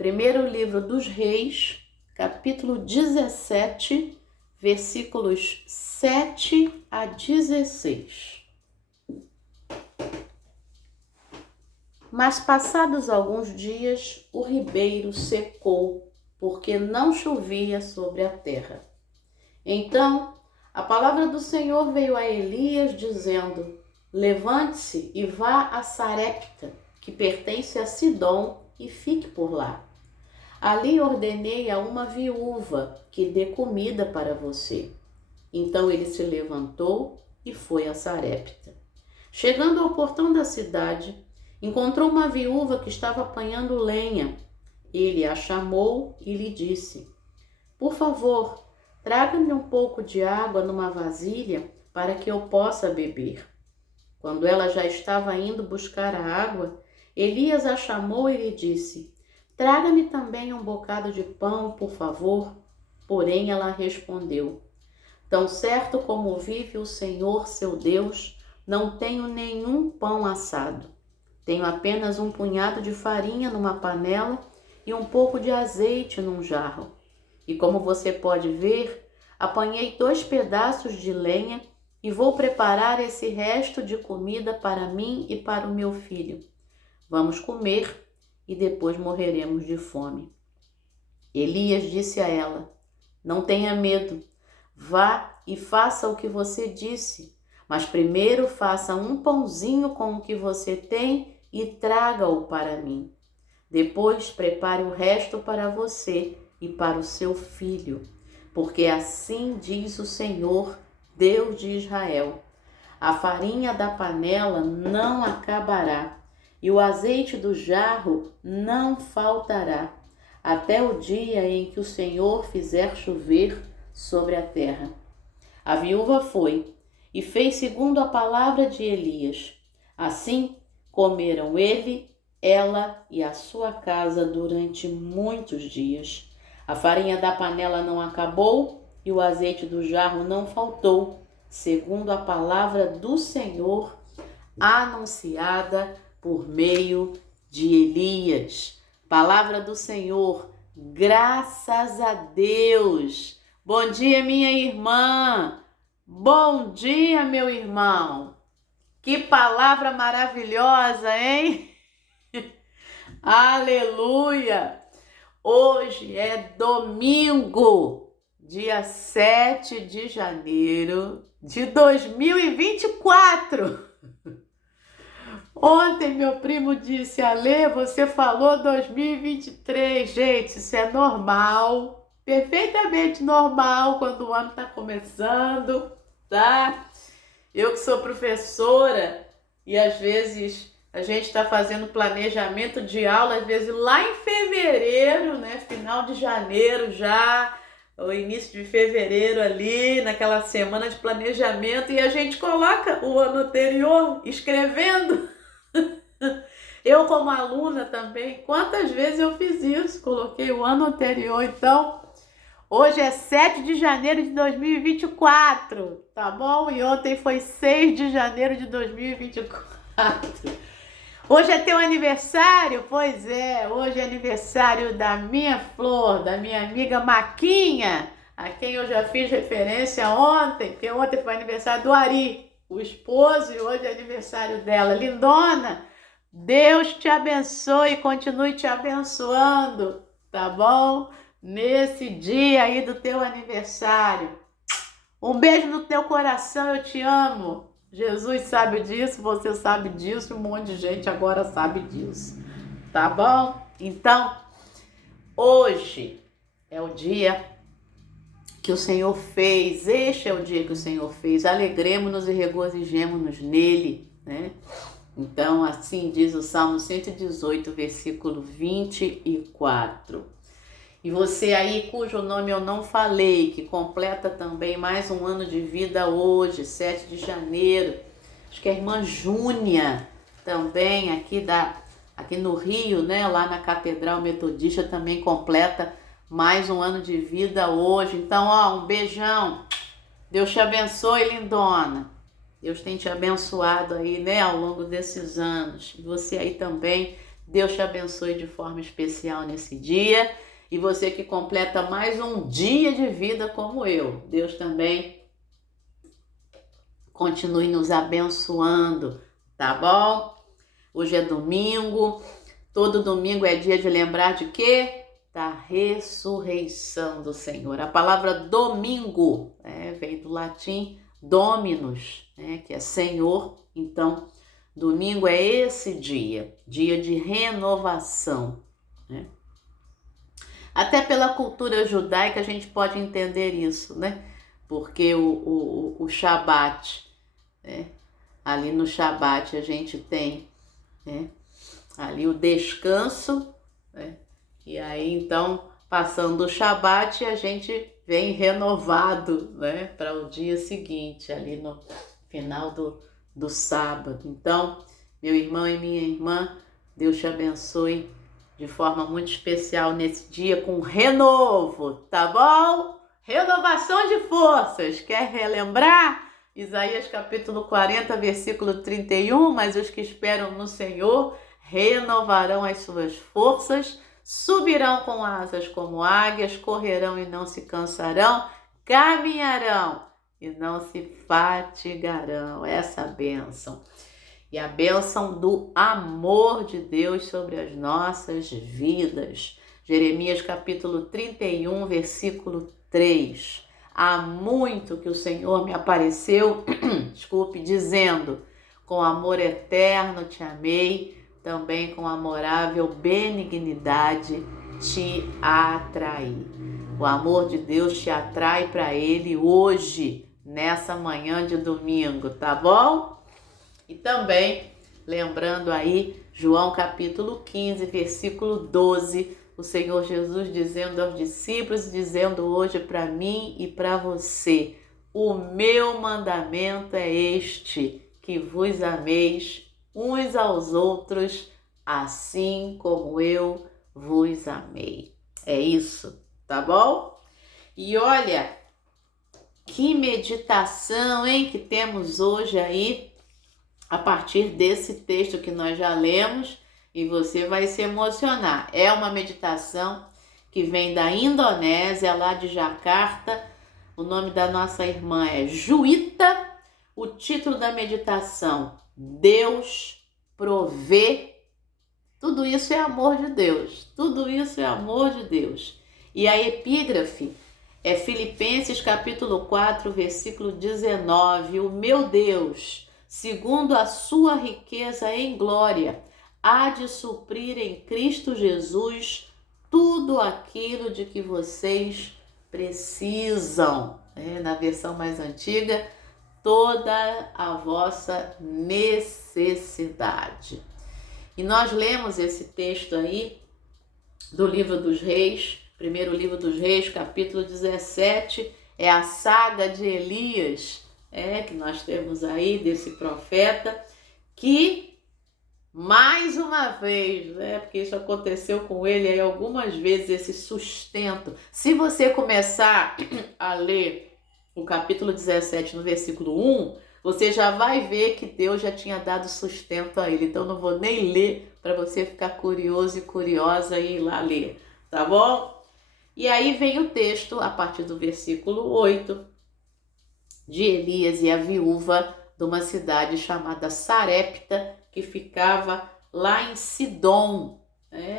Primeiro livro dos Reis, capítulo 17, versículos 7 a 16. Mas passados alguns dias, o ribeiro secou, porque não chovia sobre a terra. Então, a palavra do Senhor veio a Elias, dizendo: Levante-se e vá a Sarepta, que pertence a Sidom, e fique por lá. Ali ordenei a uma viúva que dê comida para você. Então ele se levantou e foi a Sarepta. Chegando ao portão da cidade, encontrou uma viúva que estava apanhando lenha. Ele a chamou e lhe disse: Por favor, traga-me um pouco de água numa vasilha para que eu possa beber. Quando ela já estava indo buscar a água, Elias a chamou e lhe disse: Traga-me também um bocado de pão, por favor. Porém ela respondeu: Tão certo como vive o Senhor, seu Deus, não tenho nenhum pão assado. Tenho apenas um punhado de farinha numa panela e um pouco de azeite num jarro. E como você pode ver, apanhei 2 pedaços de lenha e vou preparar esse resto de comida para mim e para o meu filho. Vamos comer e depois morreremos de fome. Elias disse a ela: Não tenha medo, vá e faça o que você disse, mas primeiro faça um pãozinho com o que você tem e traga-o para mim. Depois prepare o resto para você e para o seu filho, porque assim diz o Senhor, Deus de Israel: a farinha da panela não acabará e o azeite do jarro não faltará, até o dia em que o Senhor fizer chover sobre a terra. A viúva foi e fez segundo a palavra de Elias. Assim comeram ele, ela e a sua casa durante muitos dias. A farinha da panela não acabou e o azeite do jarro não faltou, segundo a palavra do Senhor anunciada por meio de Elias. Palavra do Senhor, graças a Deus. Bom dia, minha irmã. Bom dia, meu irmão. Que palavra maravilhosa, hein? Aleluia! Hoje é domingo, dia 7 de janeiro de 2024. Ontem meu primo disse: Ale, você falou 2023. Gente, isso é normal, perfeitamente normal quando o ano está começando, tá? Eu que sou professora e às vezes a gente está fazendo planejamento de aula, às vezes lá em fevereiro, né? Final de janeiro já, o início de fevereiro ali, naquela semana de planejamento, e a gente coloca o ano anterior escrevendo. Eu como aluna também, quantas vezes eu fiz isso? Coloquei o ano anterior. Então, hoje é 7 de janeiro de 2024, tá bom? E ontem foi 6 de janeiro de 2024. Hoje é teu aniversário? Pois é, hoje é aniversário da minha flor, da minha amiga Maquinha, a quem eu já fiz referência ontem, porque ontem foi aniversário do Ari, o esposo, e hoje é aniversário dela. Lindona, Deus te abençoe e continue te abençoando, tá bom? Nesse dia aí do teu aniversário. Um beijo no teu coração, eu te amo. Jesus sabe disso, você sabe disso, um monte de gente agora sabe disso, tá bom? Então, hoje é o dia que o Senhor fez, este é o dia que o Senhor fez, alegremos-nos e regozijemos-nos nele, né? Então, assim diz o Salmo 118, versículo 24. E você aí, cujo nome eu não falei, que completa também mais um ano de vida hoje, 7 de janeiro. Acho que a irmã Júnia, também aqui no Rio, né, lá na Catedral Metodista, também completa mais um ano de vida hoje. Então, ó, um beijão. Deus te abençoe, lindona. Deus tem te abençoado aí, né, ao longo desses anos. E você aí também, Deus te abençoe de forma especial nesse dia. E você que completa mais um dia de vida como eu, Deus também continue nos abençoando, tá bom? Hoje é domingo, todo domingo é dia de lembrar de quê? Da ressurreição do Senhor. A palavra domingo vem do latim dominus, que é Senhor. Então, domingo é esse dia de renovação, né? Até pela cultura judaica a gente pode entender isso, né? Porque o Shabat, ali no Shabat a gente tem ali o descanso, e aí então passando o Shabat a gente vem renovado, para o dia seguinte, ali no final do sábado. Então, meu irmão e minha irmã, Deus te abençoe de forma muito especial nesse dia com renovo, tá bom? Renovação de forças. Quer relembrar? Isaías capítulo 40, versículo 31, mas os que esperam no Senhor renovarão as suas forças, subirão com asas como águias, correrão e não se cansarão, caminharão e não se fatigarão. Essa bênção. E a bênção do amor de Deus sobre as nossas vidas. Jeremias capítulo 31, versículo 3. Há muito que o Senhor me apareceu, dizendo, com amor eterno te amei, também com amorável benignidade te atraí. O amor de Deus te atrai para Ele hoje, nessa manhã de domingo, tá bom? E também, lembrando aí, João capítulo 15, versículo 12, o Senhor Jesus dizendo aos discípulos, dizendo hoje para mim e para você, o meu mandamento é este, que vos ameis uns aos outros, assim como eu vos amei. É isso, tá bom? E olha, que meditação, que temos hoje aí, a partir desse texto que nós já lemos, e você vai se emocionar. É uma meditação que vem da Indonésia, lá de Jakarta. O nome da nossa irmã é Juíta. O título da meditação, Deus provê. Tudo isso é amor de Deus. Tudo isso é amor de Deus. E a epígrafe é Filipenses capítulo 4, versículo 19. O meu Deus, segundo a sua riqueza em glória, há de suprir em Cristo Jesus tudo aquilo de que vocês precisam. Na versão mais antiga, toda a vossa necessidade. E nós lemos esse texto aí do livro dos Reis, primeiro livro dos Reis, capítulo 17, é a saga de Elias, que nós temos aí desse profeta, que mais uma vez, porque isso aconteceu com ele aí algumas vezes, esse sustento. Se você começar a ler o capítulo 17 no versículo 1, você já vai ver que Deus já tinha dado sustento a ele. Então não vou nem ler para você ficar curioso e curiosa e ir lá ler, tá bom? E aí vem o texto a partir do versículo 8 de Elias e a viúva de uma cidade chamada Sarepta, que ficava lá em Sidom,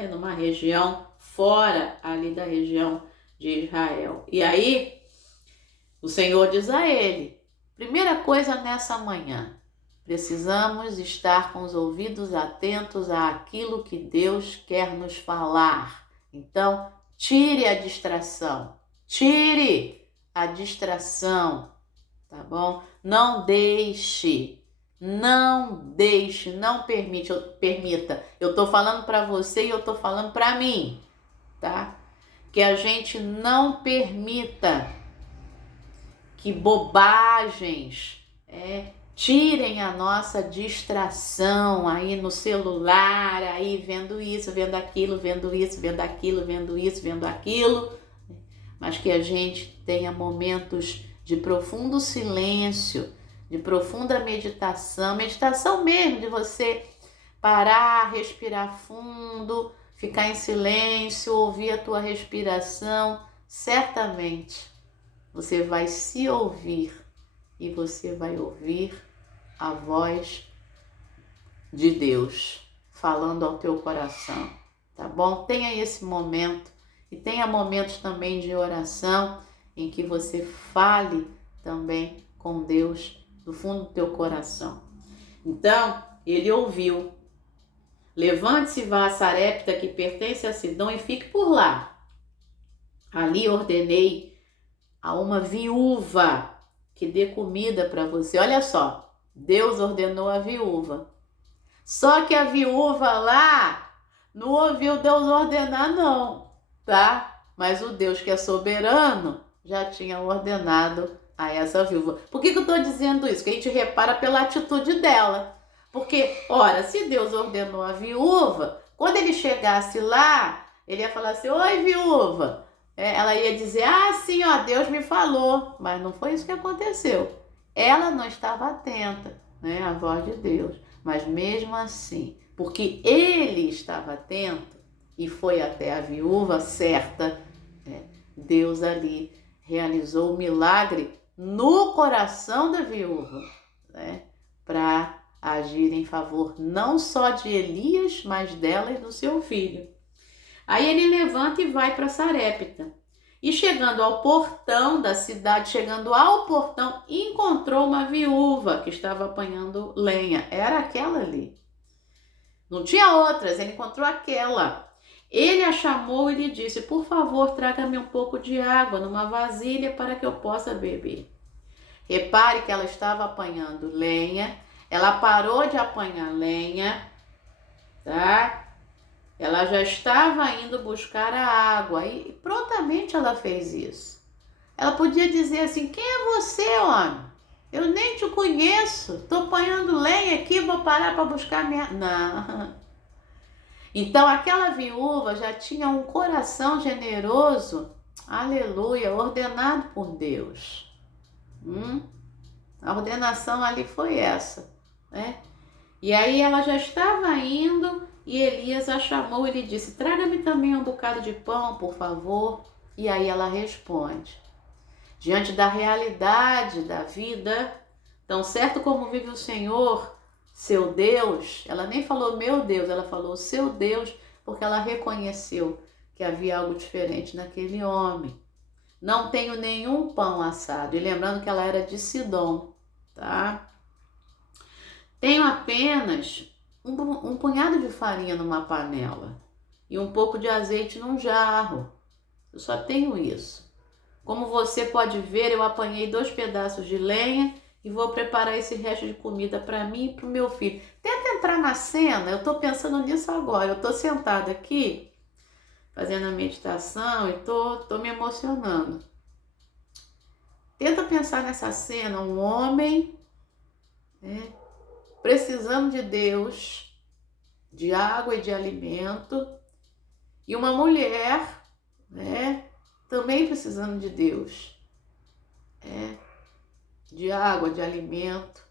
numa região fora ali da região de Israel. E aí o Senhor diz a ele, primeira coisa nessa manhã, precisamos estar com os ouvidos atentos àquilo que Deus quer nos falar. Então, tire a distração, tá bom? Não permita. Eu tô falando para você e eu tô falando para mim, tá? Que a gente não permita que bobagens tirem a nossa distração aí no celular, aí vendo isso, vendo aquilo, vendo isso, vendo aquilo, vendo isso, vendo aquilo, mas que a gente tenha momentos de profundo silêncio, de profunda meditação mesmo, de você parar, respirar fundo, ficar em silêncio, ouvir a tua respiração, certamente você vai se ouvir e você vai ouvir a voz de Deus falando ao teu coração, tá bom? Tenha esse momento e tenha momentos também de oração em que você fale também com Deus do fundo do teu coração. Então, ele ouviu. Levante-se, vá a Sarepta, que pertence a Sidom, e fique por lá. Ali ordenei a uma viúva que dê comida para você. Olha só, Deus ordenou a viúva. Só que a viúva lá não ouviu Deus ordenar não, tá? Mas o Deus que é soberano já tinha ordenado a essa viúva. Por que eu estou dizendo isso? Que a gente repara pela atitude dela. Porque, ora, se Deus ordenou a viúva, quando ele chegasse lá, ele ia falar assim, oi viúva. Ela ia dizer, sim, ó, Deus me falou. Mas não foi isso que aconteceu. Ela não estava atenta, né, à voz de Deus. Mas mesmo assim, porque ele estava atento e foi até a viúva certa, Deus ali realizou o milagre no coração da viúva, né, para agir em favor não só de Elias, mas dela e do seu filho. Aí ele levanta e vai para Sarepta. E chegando ao portão da cidade, encontrou uma viúva que estava apanhando lenha. Era aquela ali. Não tinha outras, ele encontrou aquela. Ele a chamou e lhe disse, por favor, traga-me um pouco de água numa vasilha para que eu possa beber. Repare que ela estava apanhando lenha. Ela parou de apanhar lenha, tá? Ela já estava indo buscar a água e prontamente ela fez isso. Ela podia dizer assim, quem é você, homem? Eu nem te conheço, estou apanhando lenha aqui, vou parar para buscar minha... Não. Então aquela viúva já tinha um coração generoso, aleluia, ordenado por Deus. A ordenação ali foi essa, né? E aí ela já estava indo e Elias a chamou e lhe disse, traga-me também um bocado de pão, por favor. E aí ela responde, diante da realidade da vida, tão certo como vive o Senhor, seu Deus, ela nem falou meu Deus, ela falou seu Deus, porque ela reconheceu que havia algo diferente naquele homem. Não tenho nenhum pão assado. E lembrando que ela era de Sidom, tá? Tenho apenas um punhado de farinha numa panela e um pouco de azeite num jarro. Eu só tenho isso. Como você pode ver, eu apanhei 2 pedaços de lenha e vou preparar esse resto de comida para mim e para o meu filho. Tenta entrar na cena, eu estou pensando nisso agora. Eu estou sentada aqui, fazendo a meditação e tô me emocionando. Tenta pensar nessa cena, um homem, precisando de Deus, de água e de alimento, e uma mulher, também precisando de Deus, de água, de alimento.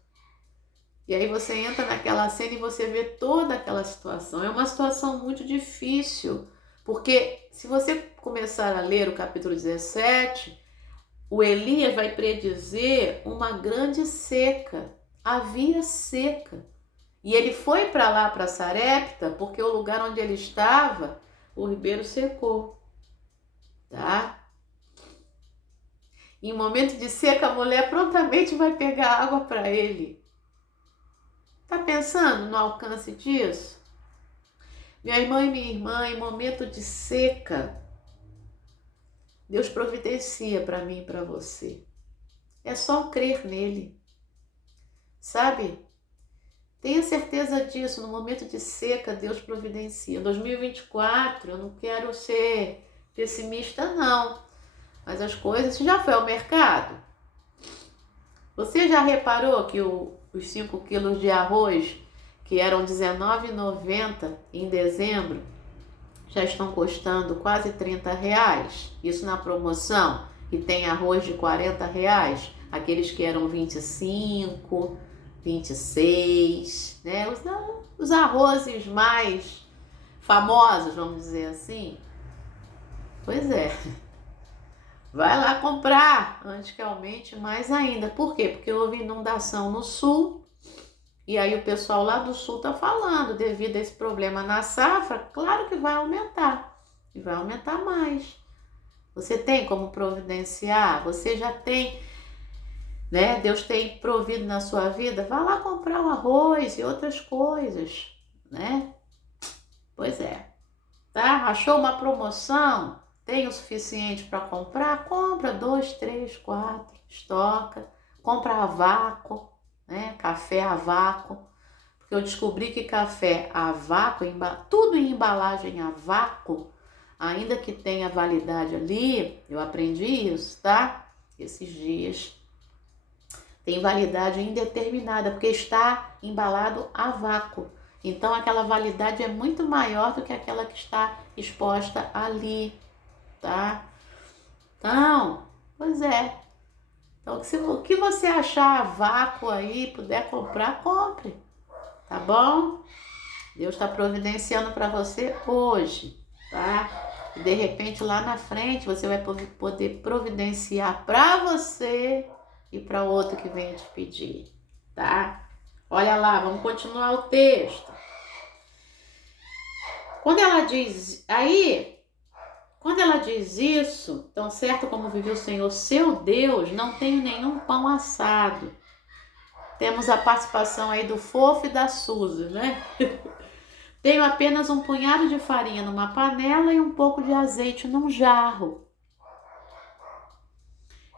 E aí você entra naquela cena e você vê toda aquela situação. É uma situação muito difícil, porque se você começar a ler o capítulo 17, o Elias vai predizer uma grande seca. Havia seca. E ele foi para lá, para Sarepta, porque o lugar onde ele estava, o ribeiro secou. Tá? Em momento de seca, a mulher prontamente vai pegar água para ele. Tá pensando no alcance disso? Meu irmão e minha irmã, em momento de seca, Deus providencia para mim e para você. É só crer nele. Sabe? Tenha certeza disso. No momento de seca, Deus providencia. 2024, eu não quero ser pessimista, não. Mas as coisas... Você já foi ao mercado? Você já reparou que os 5 quilos de arroz, que eram R$19,90 em dezembro, já estão custando quase R$30? Isso na promoção. E tem arroz de R$40, aqueles que eram 25, 26, né? Os arrozes mais famosos, vamos dizer assim. Pois é, vai lá comprar antes que aumente mais ainda. Por quê? Porque houve inundação no sul e aí o pessoal lá do sul tá falando, devido a esse problema na safra, claro que vai aumentar e vai aumentar mais. Você tem como providenciar? Você já tem, né? Deus tem provido na sua vida? Vá lá comprar o arroz e outras coisas, né? Pois é, tá? Achou uma promoção? Tem o suficiente para comprar? Compra 2, 3, 4, estoca. Compra a vácuo, né? Café a vácuo. Porque eu descobri que café a vácuo, tudo em embalagem a vácuo, ainda que tenha validade ali, eu aprendi isso, tá? Esses dias. Tem validade indeterminada, porque está embalado a vácuo. Então, aquela validade é muito maior do que aquela que está exposta ali, tá? Então, pois é. Então, o que você achar a vácuo aí, puder comprar, compre, tá bom? Deus está providenciando para você hoje, tá? E de repente, lá na frente, você vai poder providenciar para você e para outro que venha te pedir, tá? Olha lá, vamos continuar o texto. Quando ela diz isso, tão certo como vive o Senhor, seu Deus, não tenho nenhum pão assado. Temos a participação aí do Fofo e da Suzy, né? Tenho apenas um punhado de farinha numa panela e um pouco de azeite num jarro.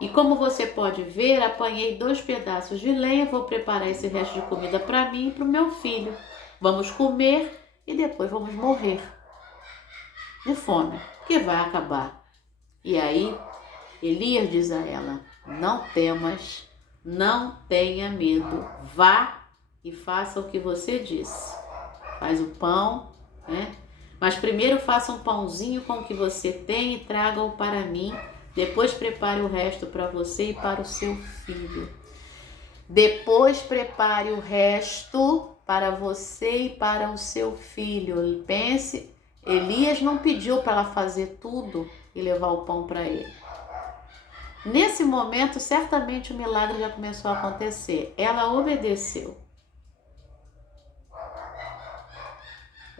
E como você pode ver, apanhei 2 pedaços de lenha, vou preparar esse resto de comida para mim e para o meu filho. Vamos comer e depois vamos morrer de fome, que vai acabar. E aí, Elias diz a ela, não temas, não tenha medo, vá e faça o que você disse. Faz o pão, né? Mas primeiro faça um pãozinho com o que você tem e traga-o para mim. Depois prepare o resto para você e para o seu filho. Depois prepare o resto para você e para o seu filho. Pense, Elias não pediu para ela fazer tudo e levar o pão para ele. Nesse momento, certamente o milagre já começou a acontecer. Ela obedeceu.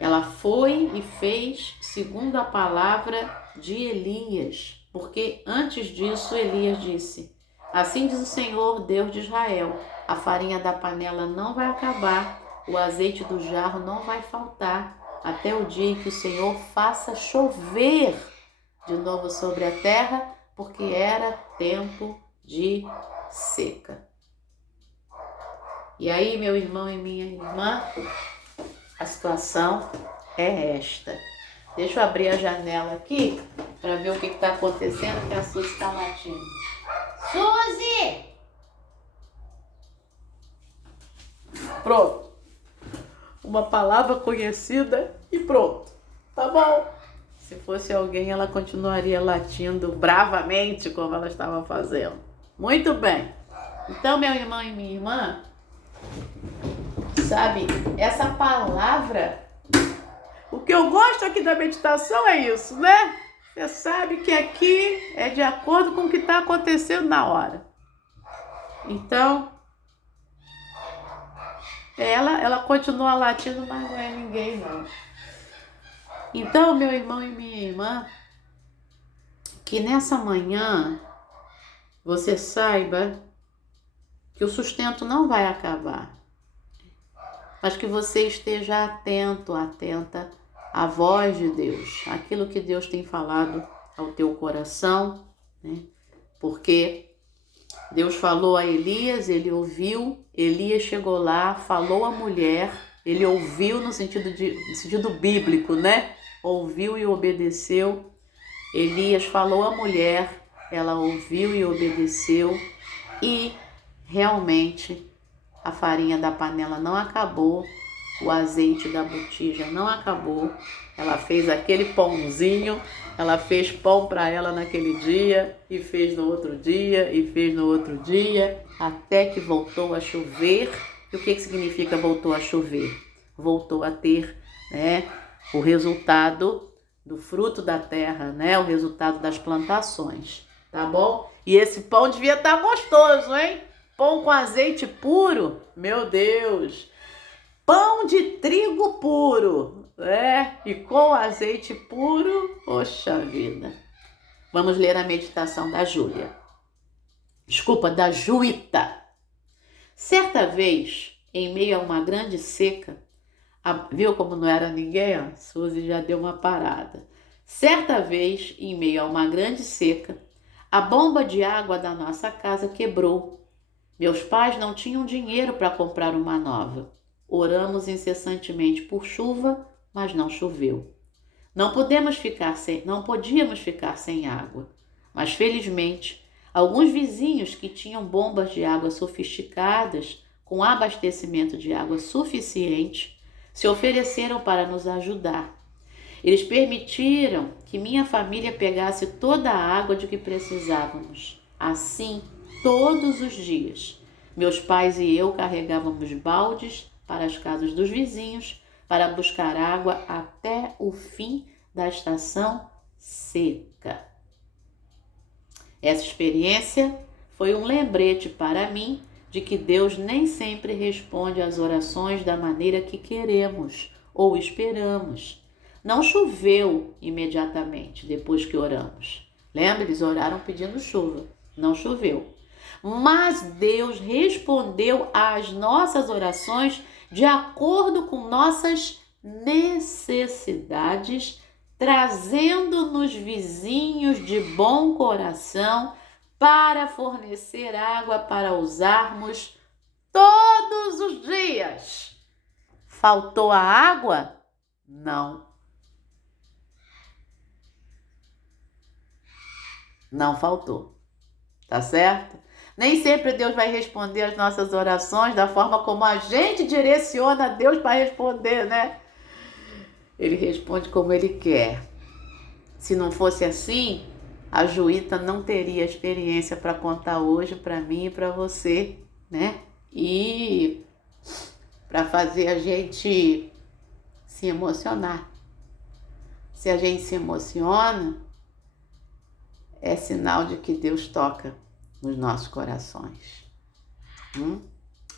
Ela foi e fez segundo a palavra de Elias. Porque antes disso, Elias disse, assim diz o Senhor, Deus de Israel, a farinha da panela não vai acabar, o azeite do jarro não vai faltar, até o dia em que o Senhor faça chover de novo sobre a terra, porque era tempo de seca. E aí, meu irmão e minha irmã, a situação é esta. Deixa eu abrir a janela aqui para ver o que está acontecendo, que a Suzy está latindo. Suzy! Pronto. Uma palavra conhecida e pronto. Tá bom. Se fosse alguém, ela continuaria latindo bravamente como ela estava fazendo. Muito bem. Então, meu irmão e minha irmã, sabe, essa palavra, o que eu gosto aqui da meditação é isso, né? Você sabe que aqui é de acordo com o que está acontecendo na hora. Então, ela continua latindo, mas não é ninguém, não. Então, meu irmão e minha irmã, que nessa manhã você saiba que o sustento não vai acabar, mas que você esteja atento, atenta à voz de Deus, aquilo que Deus tem falado ao teu coração, né? Porque Deus falou a Elias, ele ouviu, Elias chegou lá, falou à mulher, ele ouviu no sentido bíblico, né? Ouviu e obedeceu. Elias falou à mulher, ela ouviu e obedeceu e realmente a farinha da panela não acabou, o azeite da botija não acabou. Ela fez aquele pãozinho, ela fez pão para ela naquele dia e fez no outro dia e fez no outro dia, até que voltou a chover E o que significa voltou a chover? Voltou a ter, né, o resultado do fruto da terra, né, o resultado das plantações, tá bom? E esse pão devia estar gostoso, hein? Pão com azeite puro, meu Deus! Pão de trigo puro, e com azeite puro, poxa vida. Vamos ler a meditação da Júlia. Desculpa, da Juíta. Certa vez, em meio a uma grande seca, viu como não era ninguém? Ó? Suzy já deu uma parada. Certa vez, em meio a uma grande seca, a bomba de água da nossa casa quebrou. Meus pais não tinham dinheiro para comprar uma nova. Oramos incessantemente por chuva, mas não choveu. Não podíamos ficar sem água, mas felizmente, alguns vizinhos que tinham bombas de água sofisticadas, com abastecimento de água suficiente, se ofereceram para nos ajudar. Eles permitiram que minha família pegasse toda a água de que precisávamos. Assim, todos os dias, meus pais e eu carregávamos baldes para as casas dos vizinhos para buscar água até o fim da estação seca. Essa experiência foi um lembrete para mim de que Deus nem sempre responde às orações da maneira que queremos ou esperamos. Não choveu imediatamente depois que oramos. Lembra? Eles oraram pedindo chuva. Não choveu. Mas Deus respondeu às nossas orações de acordo com nossas necessidades, trazendo-nos vizinhos de bom coração para fornecer água para usarmos todos os dias. Faltou a água? Não. Não faltou. Tá certo? Nem sempre Deus vai responder as nossas orações da forma como a gente direciona Deus para responder, né? Ele responde como Ele quer. Se não fosse assim, a Juíta não teria experiência para contar hoje para mim e para você, né? E para fazer a gente se emocionar. Se a gente se emociona, é sinal de que Deus toca nos nossos corações,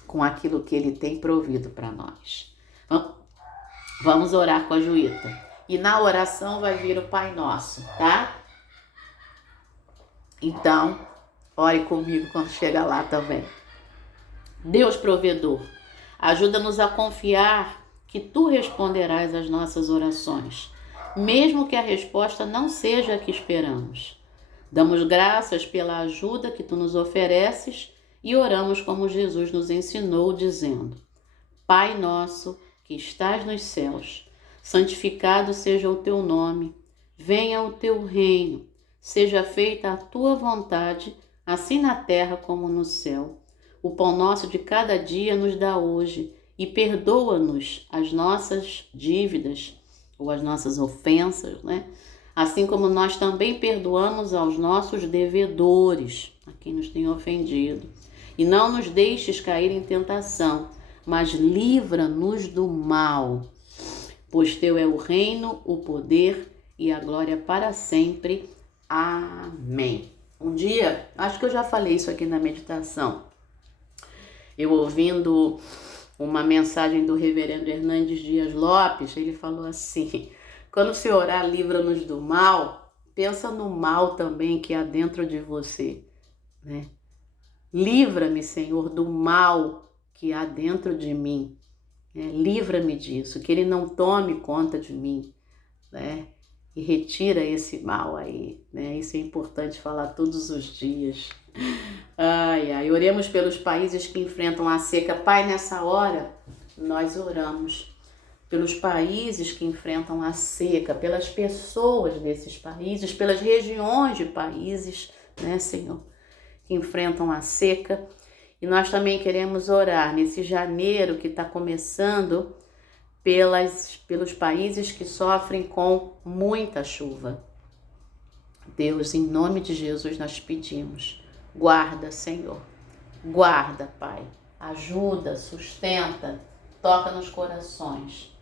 com aquilo que Ele tem provido para nós. Vamos orar com a Juíta. E na oração vai vir o Pai Nosso, tá? Então, ore comigo quando chegar lá também. Deus provedor, ajuda-nos a confiar que Tu responderás às nossas orações, mesmo que a resposta não seja a que esperamos. Damos graças pela ajuda que Tu nos ofereces e oramos como Jesus nos ensinou, dizendo: Pai nosso, que estás nos céus, santificado seja o Teu nome, venha o Teu reino, seja feita a Tua vontade, assim na terra como no céu. O pão nosso de cada dia nos dá hoje e perdoa-nos as nossas dívidas ou as nossas ofensas, né? Assim como nós também perdoamos aos nossos devedores, a quem nos tem ofendido. E não nos deixes cair em tentação, mas livra-nos do mal. Pois Teu é o reino, o poder e a glória para sempre. Amém. Um dia, acho que eu já falei isso aqui na meditação, eu ouvindo uma mensagem do reverendo Hernandes Dias Lopes, ele falou assim: quando você orar, livra-nos do mal, pensa no mal também que há dentro de você, né? Livra-me, Senhor, do mal que há dentro de mim, né? Livra-me disso, que ele não tome conta de mim, né? E retira esse mal aí, né? Isso é importante falar todos os dias. Ai, ai, oremos pelos países que enfrentam a seca. Pai, nessa hora, nós oramos pelos países que enfrentam a seca, pelas pessoas desses países, pelas regiões de países, né, Senhor, que enfrentam a seca. E nós também queremos orar nesse janeiro que está começando pelos países que sofrem com muita chuva. Deus, em nome de Jesus, nós pedimos, guarda, Senhor, guarda, Pai, ajuda, sustenta, toca nos corações,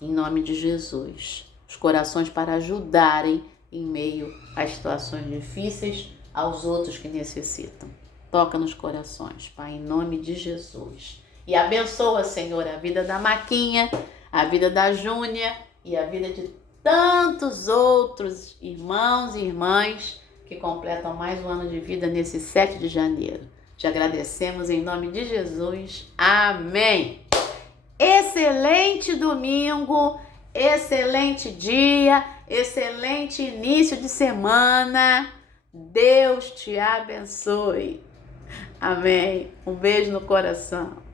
em nome de Jesus. Os corações para ajudarem em meio às situações difíceis, aos outros que necessitam. Toca nos corações, Pai, em nome de Jesus. E abençoa, Senhor, a vida da Maquinha, a vida da Júnia e a vida de tantos outros irmãos e irmãs que completam mais um ano de vida nesse 7 de janeiro. Te agradecemos em nome de Jesus. Amém. Excelente domingo, excelente dia, excelente início de semana. Deus te abençoe. Amém. Um beijo no coração.